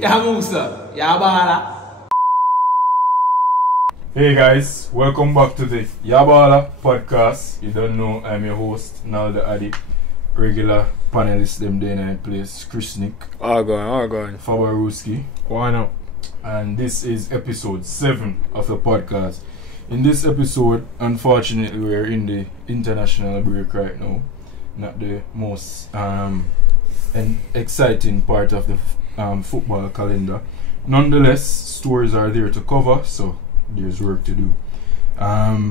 Yaa Balla. Hey guys, welcome back to the Yaa Balla podcast. You don't know, I'm your host, NALDO'S. Regular panelist, them day night place, Chris Nick. All going. Faba Why not? and this is episode 7 of the podcast. In this episode, unfortunately, we're in the international break right now. Not the most exciting part of the football calendar. Nonetheless, stories are there to cover, so there's work to do.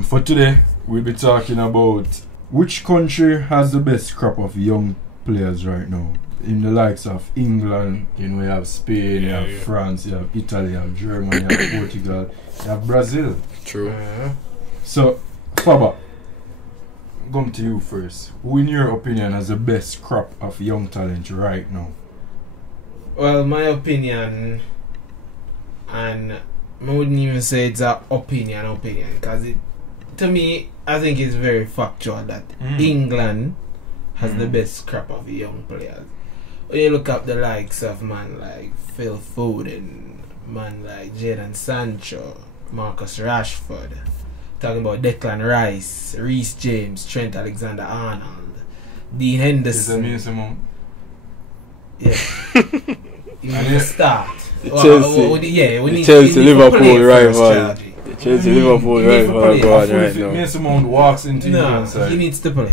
For today, we'll be talking about which country has the best crop of young players right now. In the likes of England, we have Spain, you have France, you have Italy, you have Germany, you have Portugal, you have Brazil. True. So, Faba, come to you first. Who, in your opinion, has the best crop of young talent right now? Well, my opinion, and I wouldn't even say it's an opinion, because to me, I think it's very factual that England has the best crop of young players. When you look up the likes of man like Phil Foden, man like Jadon Sancho, Marcus Rashford, talking about Declan Rice, Reece James, Trent Alexander-Arnold, Dean Henderson. Is it Mason Yeah. You need to start. Chelsea, Liverpool rival. Chelsea, Liverpool rival right now. Mason Mount walks into the No, inside. he needs to play.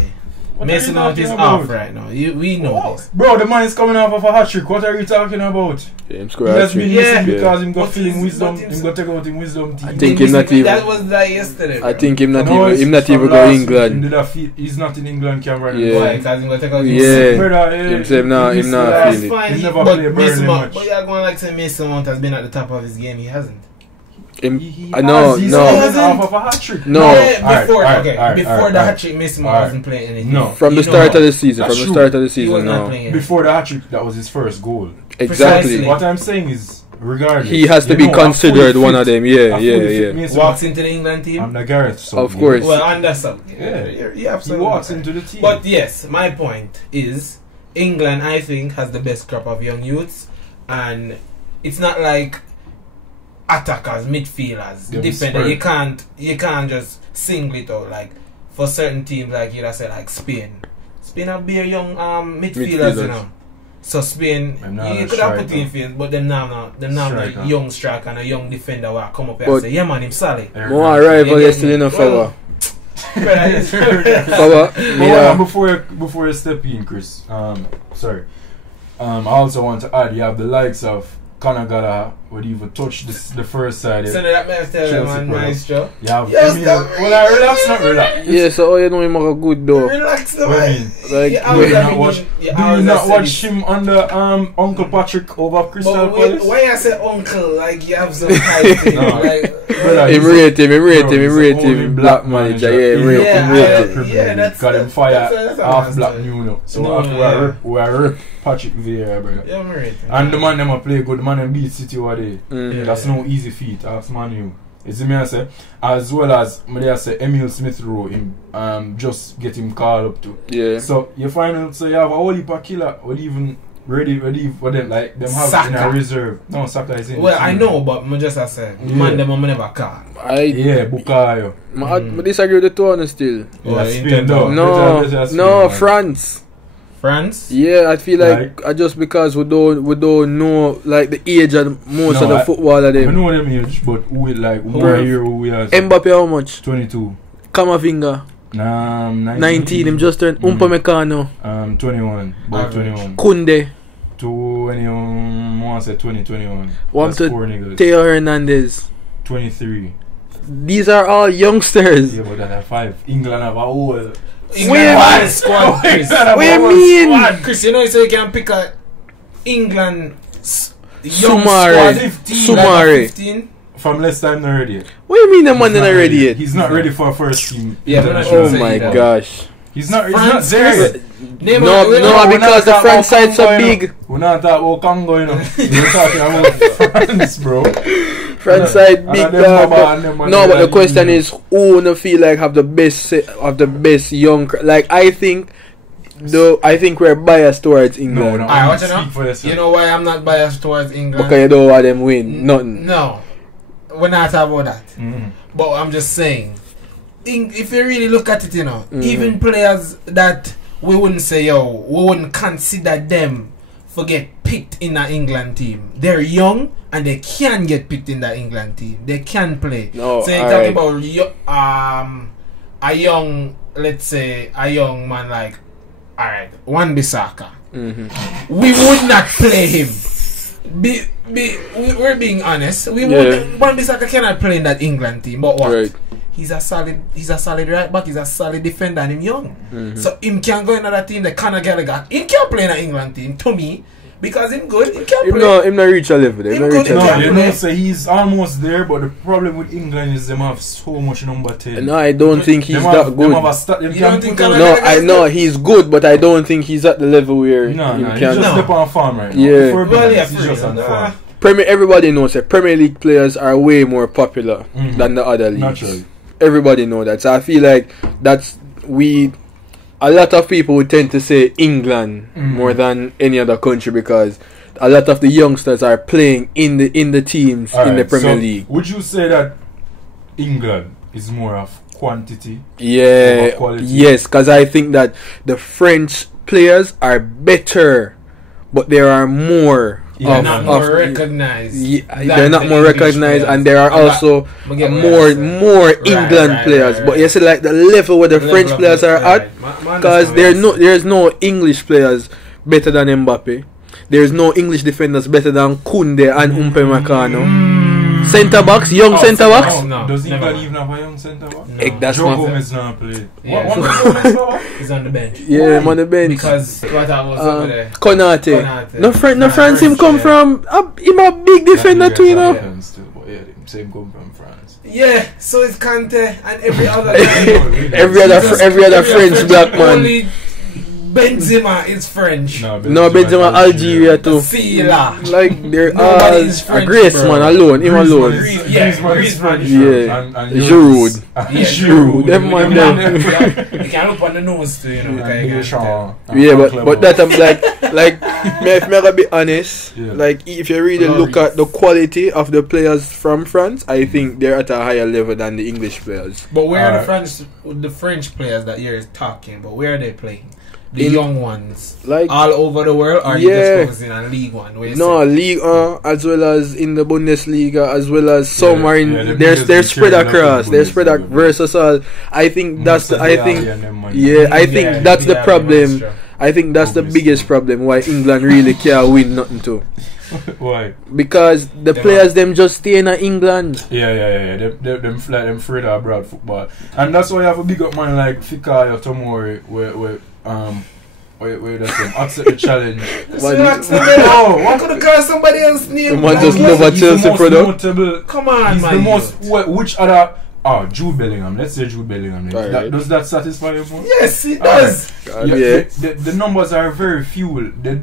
Mason Mount is off right now. We know this. Bro, the man is coming off of a hat trick. What are you talking about? Yeah, him He score has been missing because him got But feeling he's- wisdom. but Him he's- got take out him wisdom team. I think him not even. That was like yesterday. I think him not No, even. Him not from even go last week, England. him did a he's not in England camp right Yeah. now. Why? Because him going to take out his Yeah. Brother, Him say him not missed not last- feel it. Fine, He never but played Mason Burnley Mount, much. but you're going like say Mason Mount has been at the top of his game. He hasn't. Him. He No, has, he's no. coming off of a hat trick. No. Yeah, before Alright, before alright, the alright. hat trick, Mason Mount Alright. wasn't playing anything. No. From the You know start what? of the season. That's From the true. start of the He was season not now. playing. Before the hat trick, that was his first goal. Exactly. Precisely. What I'm saying is, regardless, He has to you be know, a fully considered fit- one of them. a Yeah, fully yeah, fit yeah. Mason Walks Mount. into the England team. I'm the Gareth son. Of course. Well, Anderson. Yeah. You're He absolutely walks right. into the team. But yes, my point is England, I think, has the best crop of young youths, and it's not like attackers, midfielders, They'll be defender. spread. You can't just single it out. Like for certain teams, like you'd say, like Spain. Spain have bare young midfielders, you know. So Spain, I'm not you a could have put striker. in field, but them now Striker. a young striker and a young defender will come up here But- and say, yeah man, him solid. More rival Yeah, yesterday, no well, Faba. Faba. Me Hold on, now. before you step in, Chris. Sorry. I also want to add, you have the likes of Conor Gallagher, would even touch the first side. So that man tell them, Chelsea man, player. maestro. You have Yes, Emil. that- Well, I relax, not relax. Yeah, so you know him a good though. Relax the What do you man. mean? Like, You Do always you have not been- watch? you Do you always not have watch said him under Uncle Patrick over it. Crystal But Palace? why I say uncle, like you have some height to him, No. like Brother, Him he's- rate him, Bro, he's the only him. black Black manager, manager. yeah, in rate the him, Yeah, rate I- him. Premier yeah, League. that's- Got him fire that's a half master. black new now. So No, after yeah. we are rip Patrick Vieira, brother. yeah, I'm right. And the man them a play good, the man them beat City over there. Mm. That's no easy feat, ask Man U. You see me I say? As well as me I say Emil Smith Rowe him just get him called up to. Yeah. So you find out so you have a whole heap of killer or even ready for them like them have in a Saka. reserve. No, Saka is in the Well, I team. know, but I just say, man, them I'm never call. Yeah, Bukayo. I disagree with the two still. Oh, Yeah, Inter Spain though. No, Better Spain, no, man. France. France? Yeah, I feel like just because we don't know like the age of most of the footballer I them. know them age, but who like who Bro. are here who we are Mbappe how much? 22. Kamavinga 19. Him just turned. Upamecano 21. About Average. 21. Kunde 21. I want to say 2021. Want That's to 4 niggas. Theo Hernandez. 23. These are all youngsters. Yeah, but that are 5. England have a whole. England Wait, have a what? squad, Chris. What do you mean? Squad, Chris, you know, so you can pick a England young Sumare. squad 15, Sumare. like 15. From less time not ready yet. What do you mean the man He's not not ready yet? He's not ready for a first team. Yeah, but international. Oh Say my that. gosh. He's not France, there Chris. yet. Name No, we're no, not- because the talking front about side's so Congo, you big. know. We're not talking about Congo, you know. We're talking about France, bro. Front side And big them dog. Baba and them man No, but the like question you. is who wanna feel like have the best young like I think Though I think we're biased towards England. No. Alright, watch it Speak now. for yourself. You know why I'm not biased towards England? Because you don't want them win. Nothing. No, we're not about that. Mm. But I'm just saying, if you really look at it, you know, even players that we wouldn't say, we wouldn't consider them for get picked in the England team. They're young and they can get picked in the England team. They can play. No, so you're talking about a young, let's say, a young man like, alright, Wan-Bissaka. We would not play him. We're being honest. Wan-Bissaka cannot play in that England team. But what? Right. He's a solid right back. He's a solid defender and him young. So him can go in another team. The Conor Gallagher, him can play in an England team. To me, because him good, him can play. Him not reach a level. Him good, him can You play. know, so he's almost there, but the problem with England is them have so much number 10. No, I don't think he's that good. You don't think Conor No, Gallagher I is know good? he's good, but I don't think he's at the level where No, he he can. just step on farm right now. Yeah. Before Well, yeah, he's just on farm. Everybody knows that Premier League players are way more popular than the other leagues. Naturally. Everybody know that. So I feel like a lot of people would tend to say England more than any other country because a lot of the youngsters are playing in the teams in the Alright, Premier so League. would you say that England is more of quantity? Yeah, over quality? yes, because I think that the French players are better, but there are more. Yeah, Not more recognized. They're not more recognized, and there are also more England players. But you see, like the level where the French players are at, because there's no English players better than Mbappe. There's no English defenders better than Koundé and Upamecano. Centre backs, young centre backs. Does England even have a young centre back? No. That's Joe not. Gomez not play. Yeah. What He's on the bench. Yeah, I'm on the bench. Because what I was over there. Konate. No French, France. Him come from. Him a big defender too, you know. Same come from France. Yeah, so it's Kante and every other every other French black man. Only Benzema is French. No, Benzema Algeria too. Sila. Like they're Nobody all is French, a Grace bro. man alone. Him alone. Griezmann. Yeah. Giroud. Giroud. Them man them. You can look on the nose too, you know. Yeah, but that I'm like if I'm gonna be honest, Yeah. like if you really look at the quality of the players from France, I think they're at a higher level than the English players. But where are the French players that you're talking about? Where are they playing? The young ones, like all over the world, or you just focusing on League One? League as well as in the Bundesliga, as well as some are in. They're spread across. They're spread versus all. I think that's the. I think that's the problem. I think that's the biggest problem why England really can't win nothing too. Why? Because the players them just stay in England. Yeah. Them afraid of abroad football, and that's why you have a big up man like Fikayo Tomori, where that's them accept the challenge. Why could have called somebody else's name? Man just love a Chelsea product. Come on, he's man. the most. Which other? Jude Bellingham. Let's say Jude Bellingham. Right. Does that satisfy you more? Yes, it does. The numbers are very few. They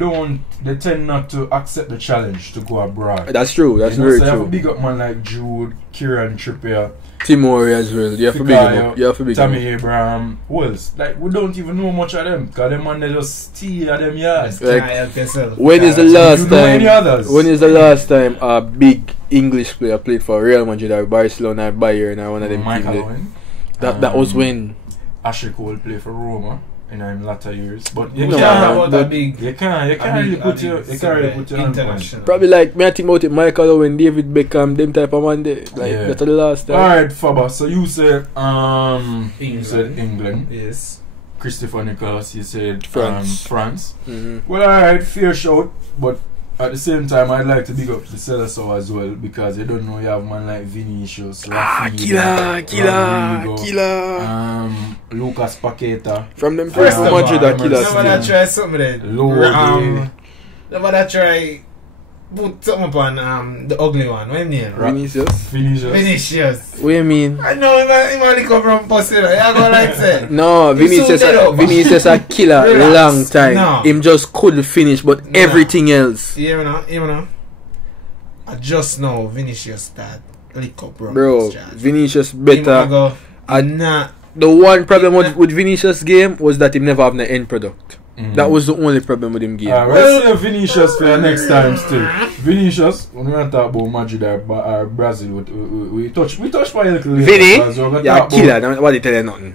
tend not to accept the challenge to go abroad. That's true. That's very so true. You have a big up man like Jude, Kieran Trippier, Timori as well. You have to big him up. You have to big him Tammy Abraham. Who else? Like we don't even know much of them because them man they just steal at them yards. When is the last time? When is the last time a big English player played for Real Madrid or Barcelona or Bayern or one of them teams? That was when Ashley Cole played for Roma in latter years. But you can't really put your international. Probably like me I think about it, Michael Owen, David Beckham, them type of man there. Like that's the last time. Alright, Faba. So you said you said England. Yes. Christopher Nicholas, you said France. Well, alright, fair shout, but at the same time, I'd like to big up the Seleção as well because you don't know you have man like Vinicius, killer. Lucas Paqueta. From them first Madrid are killers. Nobody try something then. Nobody try put something upon the ugly one. What do you mean? Vinicius. What do you mean? I know he might come from Pussy. You go like that. No, Vinicius a killer long time. No. Him just couldn't finish, but everything else. You know. I just know Vinicius that lick up, bro. Vinicius better. Nah. The one problem with Vinicius game was that he never have an end product. That was the only problem with him game. We'll say Vinicius for next time still. Vinicius, when we want to talk about Madrid or Brazil, we touch by a little Vinny, yeah, killer. Nobody tell you nothing.